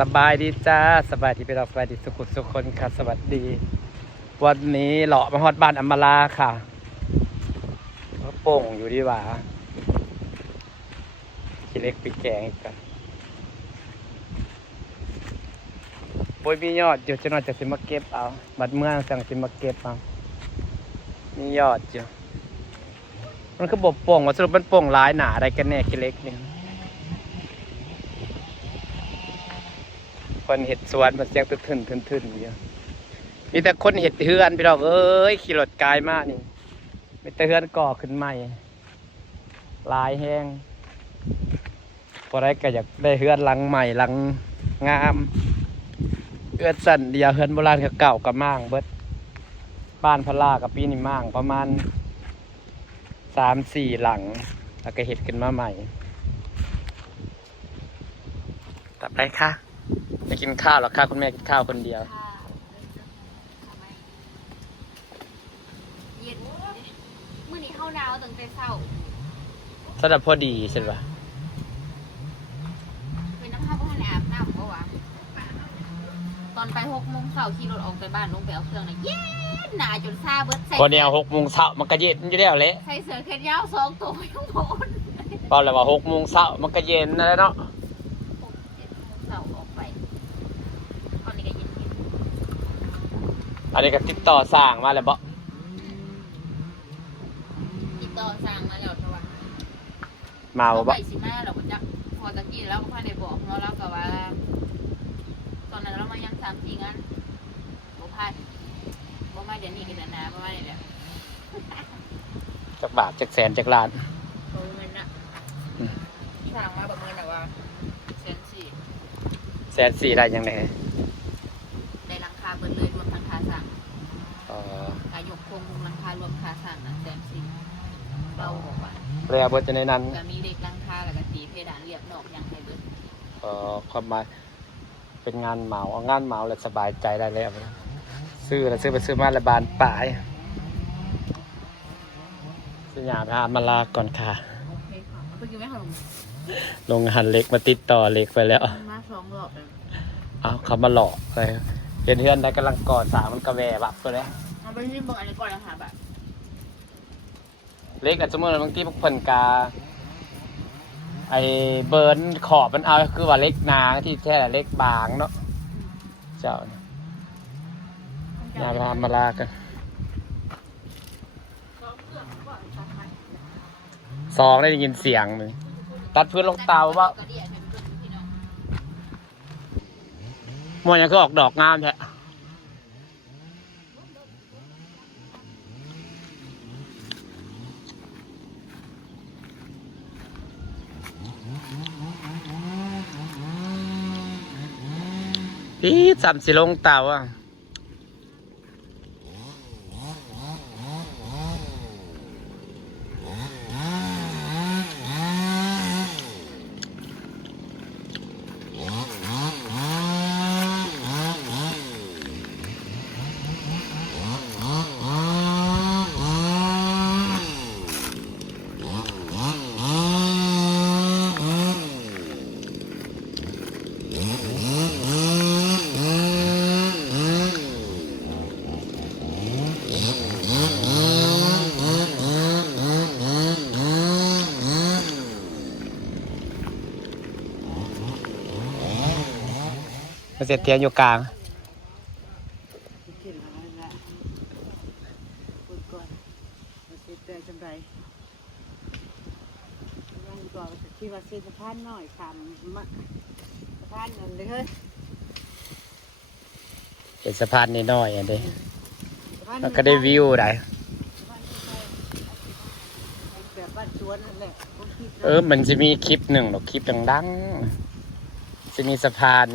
สบายดีจ้าสบายดีไปเราสบายดีสุขุสุขคนค่ะสวัสดี วันนี้เลาะมาฮอดบ้านอำมาลาค่ะก็โป่งอยู่ดีหว่าคิเล็กปีแกงอีกกันโอ้ยมียอดอยู่จะนอนจะสิมาเก็บเอาบัดเมื่อสั่งสิมาเก็บเอามียอดอยู่มันคือบบโป่งว่าสรุปมันโป่งหลายหนาอะไรกันแน่คิเล็กนี่คนเห็ดสวนมันเสียงทึนอยู่มีแต่คนเห็ดเฮือนพี่น้องเอ้ยขี่รถกายมากนี่มีแต่เฮือนก่อขึ้นใหม่ลายแห้งพอได้ก็อยากได้เฮือนหลังใหม่หลังงามเฮือนสั่นเดียวเฮือนโบราณเก่ากับมั่งเบิดบ้านพลากับปีนี่มั่งประมาณ3-4 หลังแล้วก็เห็ดขึ้นมาใหม่ต่อไปค่ะจะกินข้าวหรอคะคุณแม่กินข้าวคนเดียวเย็นมื้อนี้เข้าหนาวตั้งแต่เช้าสำหรับพอดีใช่ปะเป็นน้ำข้าวบ่ทันอาบน้ำบ่วะตอนไป6 โมงเช้าขี่รถออกไปบ้านลงไปเอาเครื่องน่ะเย็นหนาจนซาเบิดใส่คนเดียว6 โมงเช้ามันก็เย็นอยู่แล้วแหละใส่เสื้อแขนยาว2 ตัวข้างบนตอนแรกว่า6 โมงเช้ามันก็เย็นแล้วเนาะเช้าออกไปตอนนี้ก็เย็นอันนี้ก็ติดต่อสร้างมาแล้วบ่ติดต่อสร้างมาแล้วแต่ว่ามาบ่ไปสิมาเราก็จักพอตะกี้แล้วก็พาได้บอกเนาะแล้วก็ว่าตอนนั้นเรามายัง3-4 งานบ่พลาดบ่มาเดี๋ยวนี้ก็นานๆประมาณนี้แหละจักบาทจักแสนจักล้านโอ้เงินน่ะสร้างมาแบบเงินน่ะว่า1,400,000ได้ยังไงได้หลังคาเบิดเลยรวมทั้งค่าสร้างอ๋ออายุโครงหลังคารวมค่าสร้างน่ะ140,000เราบอกว่าแล้วเบิดจะในนั้นก็มีเด็กหลังคาแล้วก็ตีเพดานเรียบนอกอย่างให้เบิดความหมายเป็นงานเหมาเอางานเหมาแล้วสบายใจได้แล้วซื้อแล้วซื้อไปซื้อมาละบานปลายสัญญาพามาลาก่อนค่ะโอเคค่ะเมื่อกี้ไม่ขนมลงหันเล็กมาติดต่อเล็กไปแล้วมา2 รอบแล้วเอาเขามาหลอกเลยเพื่อนได้กำลังก่อสร้างมันกระแวบับตัวนี้เอาไปนี่บอกอันนี้ก่อนนะคะแบบเล็กอาจจะเมื่อบางทีพวกเพิ่นกาไอเบิร์นขอบมันเอาคือว่าเล็กนาที่แท้เล็กบางเนาะเจ้าเนี่ยมาลากัน2ได้ยินเสียงเลยตัดพื้นลงเตาว่ามันยังคือออกดอกงามแท้พี่จำสิลงเตาอ่ะเสร็จเทียนอยู่กลางที่ว่าซื้อสะพานหน่อยสามสะพานนั่นเลยเฮ้ยเป็นสะพานนิดหน่อยอันนี้มันก็ได้วิวได้แบบบ้านสวนนั่นแหละมันจะมีคลิปหนึ่งหรอกคลิปดังๆจะมีสะพาน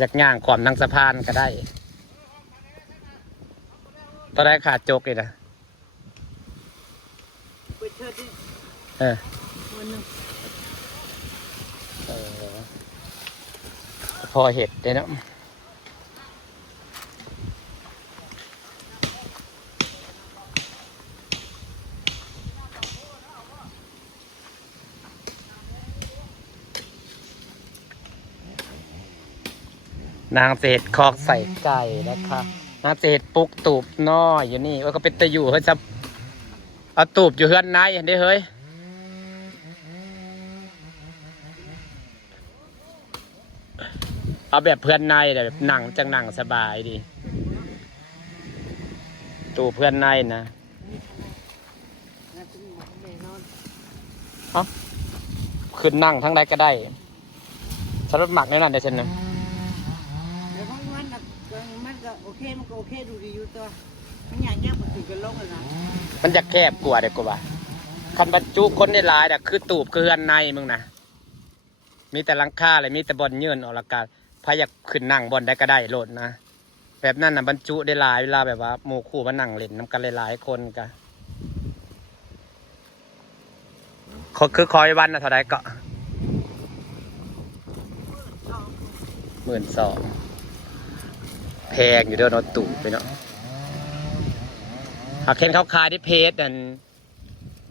จากย่างความทางสะพานก็ได้ตอนแรกขาดโจกเลยนะพอเห็ดได้เนาะ นางเศษคอกใส่ไก่นะคะนางเศษปุกตูบน้อยอยู่นี่ว่าก็เป็นตะอยู่เฮ้ยจะเอาตูบอยู่เฮือนในเห็นได้เฮ้ยเอาแบบเพื่อนในแบบหนังจังหนังสบายดีตูเพื่อนในนะเอ้าขึ้นนั่งทั้งใดก็ได้สำหรับหมักแน่นอนได้เช่นนะ เดี๋ยวมันก็โอเคมันก็โอเคดูดีอยู่ตัวมันใหญ่เงี้ยมันถึงจะลงเลยนะ มันจะแคบกว่าเด็กกว่าคันบรรจุคนได้หลายแต่คือตูบคือเฮือนในมึงนะมีแต่หลังคาเลยมีแต่บอลยืนออกละกันพายอยากขึ้นนั่งบอลได้ก็ได้โหลดนะแบบนั้นนะบรรจุได้หลายเวลาแบบว่าหมู่คู่มานั่งเล่นน้ำกันหลายๆคนกันคือคอยวันนะเท่าไรก็12,000แพงอยู่เด้อเนาะตู่ไปเนาะหากเห็นเขาขายที่เพจนั่น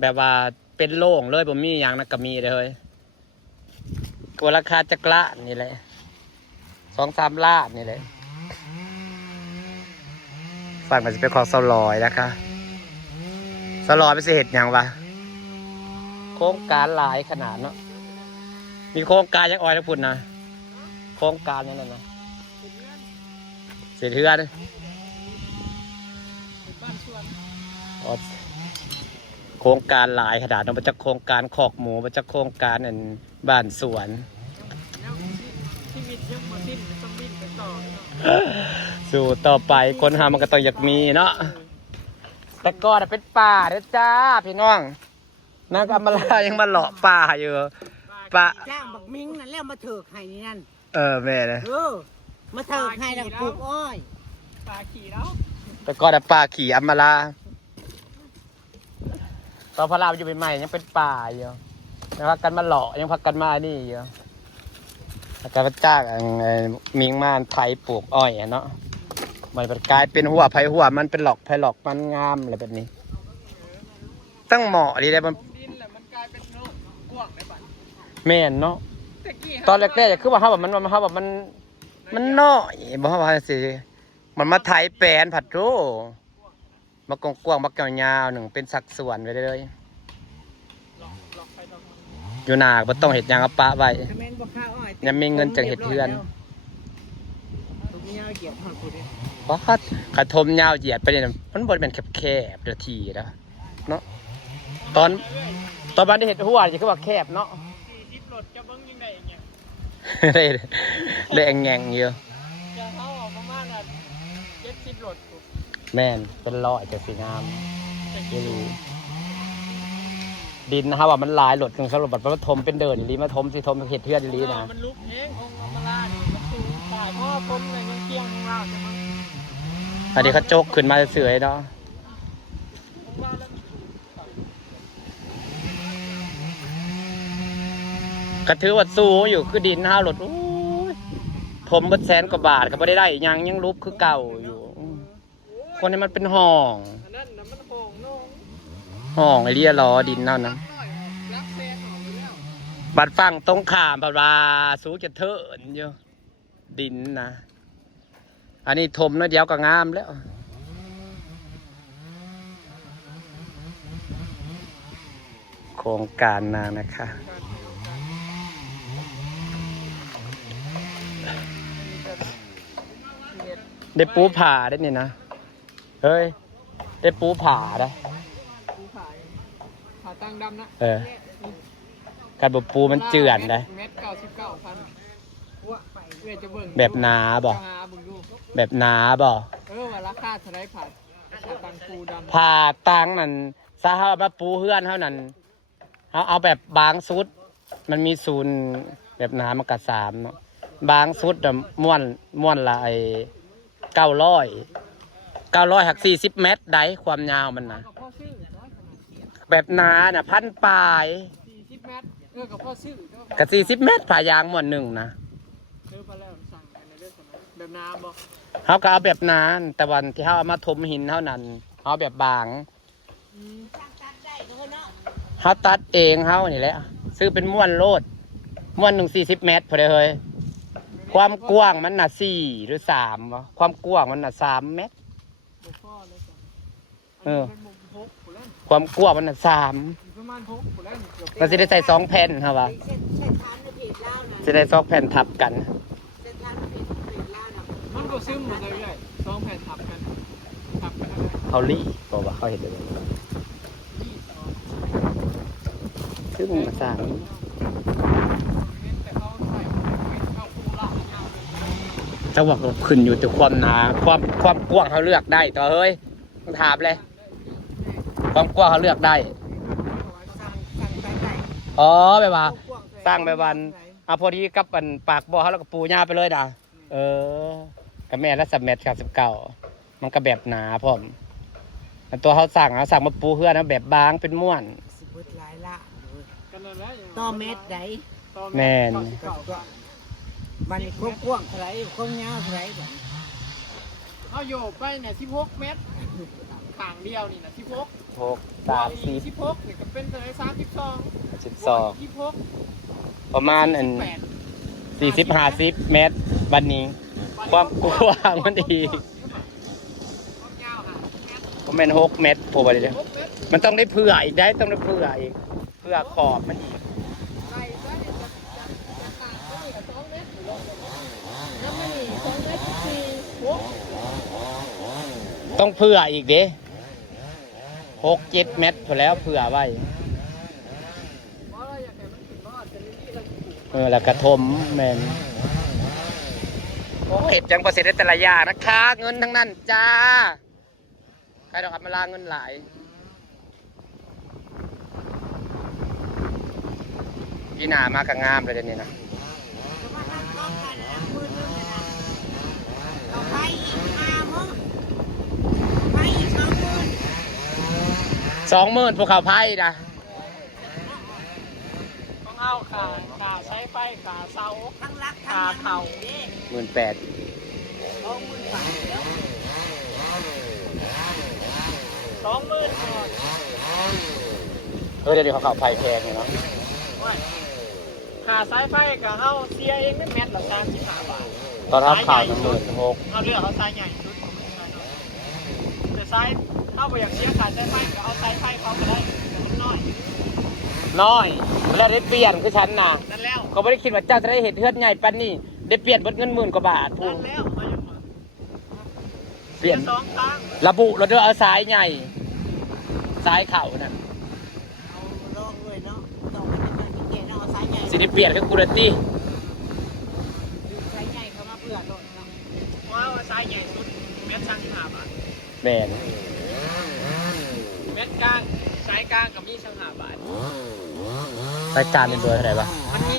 แบบว่าเป็นโล่งเลยผมมีอย่างนักก็มีเลยตัวราคาจักละนี่แหละ2-3 ล้านนี่แหละฝั่งมันจะเป็นของสลอยนะคะสลอยเป็นเหตุอย่างวะโครงการหลายขนาดเนาะมีโครงการยังอ้อยนะพุ่นนะโครงการนั่นนะเสียเทือนโครงการหลายขนาดมันจะโครงการคอกหมูมันจะโครงการอันบ้านสวนชีวิตยังมาดิ้นต้องดิ้นไปต่อสู่ต่อไปคนหามันก็ต้องอยากมีเนาะแต่ก่อนเป็นป่าเด้อจ้าพี่น้องนางอำมาลายังมาหล่อป่าอยู่ป่าจ้างบักมิ้งนั่นแล้วมาเถิกให้นี่นั่นแม่เลยมาเถิกให้แล้วปลูกอ้อยปลาขี่แล้วแต่ก่อนป่าขี่อำมาลาตอนพระรามอยู่ใหม่ๆยังเป็นป่าอยู่ยังพักกันมาหล่อยังพักกันมานี่อยู่แล้วก็จ้างมิงมาไทยปลูกอ้อยเนาะมันกลายเป็นหัวไผ่หัวมันเป็นหลอกไผ่หลอกมันงามอะไรแบบนี้ตั้งเหมาะดีเลยมันแม่นเนาะตอนแรกๆจะคือว่าเขาแบบมันน้อยบอกว่าสิมันมาไทยแปลนผัดโรมากว้างๆมายาวๆหนึ่งเป็นสักส่วนไปเลยอยู่หนาก็ต้องเห็ดยางกระปะไว้ยังมีเงินจากเห็ดเพื่อนเพราะกระทมยาวเหยียดไปเนี่ยมันบริเวณแคบๆเดือดทีนะเนาะตอนบ้านที่เห็ดหัวจะคือว่าแคบเนาะเลยแง่งเยอะแม่นเป็นร้อยจะสีงามดินนะครับว่ามันลายหลดถึงสลบบัดมาทมเป็นเดินอย่างนี้มาทมสิทมเห็ดเทือนอย่างนี้นะมันลุกเององค์มาลาเนี่ยมันสูงตายพ่อทมอะไรยังเกี้ยงของเราใช่ไหมอันนี้เขาโจกขึ้นมาเสื่อยเนาะกระถือว่าสู้อยู่คือดินห้าวหลดทม100,000 กว่าบาทก็ไม่ได้ยังรูปคือเก่าอยู่คนนี้มันเป็นห้องไอเรียล้อดินนั่นนะบัดฟังตรงขามบัดว่าสูงจะเถินอยู่ดินนะอันนี้ทมน้อยเดียวก็งามแล้วโครงการนานะคะได้ปูผ่าได้นี่นะเฮ้ยได้ปูผ่าได้ผ่าตั้งดำนะการบปูมันเจือนได้เม็ด99,000แบบหนาบ่แบบหนาบ่ว่าราคาเท่าไรผ่าตังปูดำผ่าตังนั่นซาเฮามาปูเฮือนเท่านั้นเอาแบบบางสุดมันมีศูนย์แบบหนามันกัด3เนาะบางสุดม้วนละ900หัก40 เมตรได้ความยาวมันนะแบบหนาน่ะ1,000 ปลาย40 เมตรกับ40 เมตรผ่ายางม้วนหนึ่งนะแบบหนาบ่เขาก็เอาแบบหนาแต่วันที่เขาเอามาถมหินเท่านั้นเอาแบบบางเขาตัดเองเขานี่แหละซื้อเป็นม้วนโลดม้วน1 40 เมตรพอดีเลย ความกว้างมันน่ะ4หรือ3วะความกว้างมันน่ะ3 เมตร บ่พอเลยจ้ะ เออ มันบ่6ผู้เล่น ความกว้างมันน่ะ3 ประมาณ6ผู้เล่นเกือบ มันสิได้ใส่2แผ่นครับว่า เส้นทางในเพจลาวนะ สิได้2แผ่นทับกัน เส้นทางในเพจลาวนะ มันก็ซึมหมดเลยใหญ่2แผ่นทับกันทับกันอะไร เขาลี่บอกว่าเขาเห็นเลย นี่ต่อ ซึ่งมาสร้าง แต่เขาใส่เข้าปูละยาว จังหวะก็ขึ้นอยู่แต่ความหนาความกว้างเขาเลือกได้ต่อเฮ้ยต้องถามเลย ความกว้างเขาเลือกได้ สั่งไปไหน อ๋อแบบว่า สร้างแบบวันเอาพอดีกับอันปากบ่อเขาแล้วก็ปูหญ้าไปเลยด่ะเออกับแม่ละ3 เมตร99มันก็แบบหนาพร้อมอันตัวเขาสั่งมาปูเพื่อนนะแบบบางเป็นม้วน สิบเบิดหลายละเลย กันนั่นแหละ ต่อเม็ดใด แม่น มันนี่ควบกว้างเท่าไหรควบยาวเท่าไหรแบบ เอาโยกไปเนี่ย16 เมตรข้างเดียวนี่นะ16 6 3 4 16นี่ก็เป็นเท่าไหร่32 12ประมาณอัน40-50 เมตรวันนี้ ความกว้างมันอีก ความยาวค่ะแมตร ผมเป็น6 เมตรโผล่ไปเลย 6 เมตร มันต้องได้เผื่ออีกได้ต้องได้เผื่ออีกเผื่อขอบมันอีก ใส่ซะเนี่ยจะต่างก็นี่กับ2 เมตรอยู่ลงเลยแล้วมันนี่2 เมตร4 6 ต้องเผื่ออีกเด้6-7 เมตรพอแล้วเผื่อไว้ เพราะเราอยากให้มันถึงรอดจะได้ที่เราปลูก แล้วกระทมแมนโอ้เห็ดจังประเสริฐได้แต่ละอย่างนะคะ เงินทั้งนั้นจ้าใครดอกอับมาลาเงินหลายพี่หนามากกับงามเลยเดี๋ยวนี้นะ จะมานั่งต้นกันนะมือนึงนะเอาไปอีก5 มื้อไปอีก20,000 20,000พวกเขาไพ่นะ ต้องเอาขาใช้ไฟขาเสา ทั้งรักทั้งยังมันเด้ 18,000 20,000 บาทแล้ว 20,000ก่อน เดี๋ยวเขาไพ่แพงเลยเนาะ ขาสายไฟกับเอาเสียเองไม่แมตรละ35 บาท ตอนรับข่าว16,000 เอาเรื่องเอาสายใหญ่สุดของมันหน่อยแต่สายเอาไปอยากเสียขาสายไฟก็เอาสายไฟเขาก็ได้แต่มันน้อย น้อยแล้วได้เปลี่ยนคือฉันนะ นั่นแล้ว เขาไม่ได้คิดว่าเจ้าจะได้เห็ดเทือดใหญ่ปันนี่ได้เปลี่ยนเบิดเงิน10,000 กว่าบาทพู นั่นแล้วเอาอย่างมา เปลี่ยน สองครั้ง ระบุเราเด้อเอาสายใหญ่สายเข่านั่น เอาลองเลยเนาะต้องไปเป็นเกณฑ์เอาสายใหญ่ สิได้เปลี่ยนคือกูเดตี้ ดึงสายใหญ่เข้ามาเพื่อโดนเนาะ ว่าเอาสายใหญ่สุดเม็ด35 บาท แมน เม็ดกลางสายกลางกับมี35 บาท รายการเป็นเบอร์เท่าไหร่ปะ มันมี